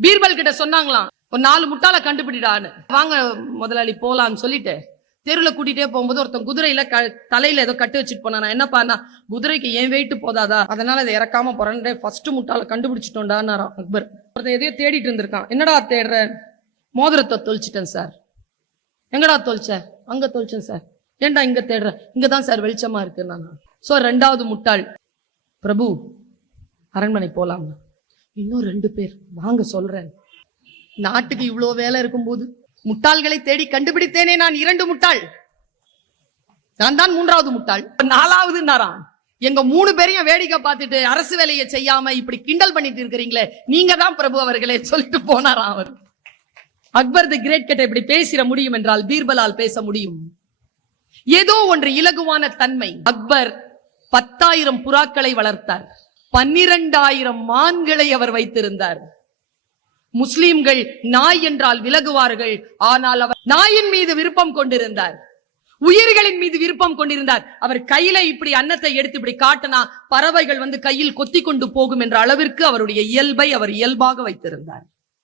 பீர்பல் கிட்ட சொன்னாங்களாம், ஒரு 4 முட்டாளை கண்டுபிடிடான்னு. வாங்க முதலாளி போலான்னு சொல்லிட்டு தெருல கூட்டிட்டே போகும்போது ஒருத்தன் குதிரையில தலையில ஏதோ கட்டு வச்சுட்டு போனா. என்னப்பா, குதிரைக்கு ஏன் வெயிட்டு போதாதா, அதனால அதை இறக்காம போறேன். ஃபர்ஸ்ட் முட்டாளை கண்டுபிடிச்சிட்டோம்டான்னாராம் அக்பர். ஒருத்தன் எதையோ தேடிட்டு இருந்திருக்கான். என்னடா தேடுற? மோதிரத்தை தொலைச்சிட்டேன் சார். எங்கடா தொலைச்ச? அங்க தொலைச்சேன் சார். ஏன்டா இங்க தேடுற? இங்கதான் சார் வெளிச்சமா இருக்கு. நான் சோ 2வது முட்டாள், பிரபு அரண்மனை போலாம். இன்னும் 2 பேர் வாங்க சொல்றேன். நாட்டுக்கு இவ்வளவு வேலை இருக்கும் போது முட்டாள்களை தேடி கண்டுபிடித்தேனே நான் 2 முட்டாள். நான் தான் 3வது முட்டாள். 4வது நாரான். எங்க 3 பேரையும் வேடிக்கை பார்த்துட்டு அரசு வேலையை செய்யாம இப்படி கிண்டல் பண்ணிட்டு இருக்கிறீங்களே, நீங்க தான் பிரபு அவர்களே சொல்லிட்டு போனாராம் அவர். அக்பர் தி கிரேட் கிட்ட இப்படி பேசிட முடியும் என்றால் பீர்பலால் பேச முடியும். ஏதோ ஒன்று இலகுவான தன்மை. அக்பர் 10,000 புறாக்களை வளர்த்தார். 12,000 மான்களை அவர் வைத்திருந்தார். முஸ்லிம்கள் நாய் என்றால் விலகுவார்கள். ஆனால் அவர் நாயின் மீது விருப்பம் கொண்டிருந்தார், உயிர்களின் மீது விருப்பம் கொண்டிருந்தார். அவர் கையில இப்படி அன்னத்தை எடுத்து இப்படி காட்டினா பறவைகள் வந்து கையில் கொத்தி கொண்டு போகும் என்ற அளவிற்கு அவருடைய இயல்பை அவர் இயல்பாக வைத்திருந்தார்.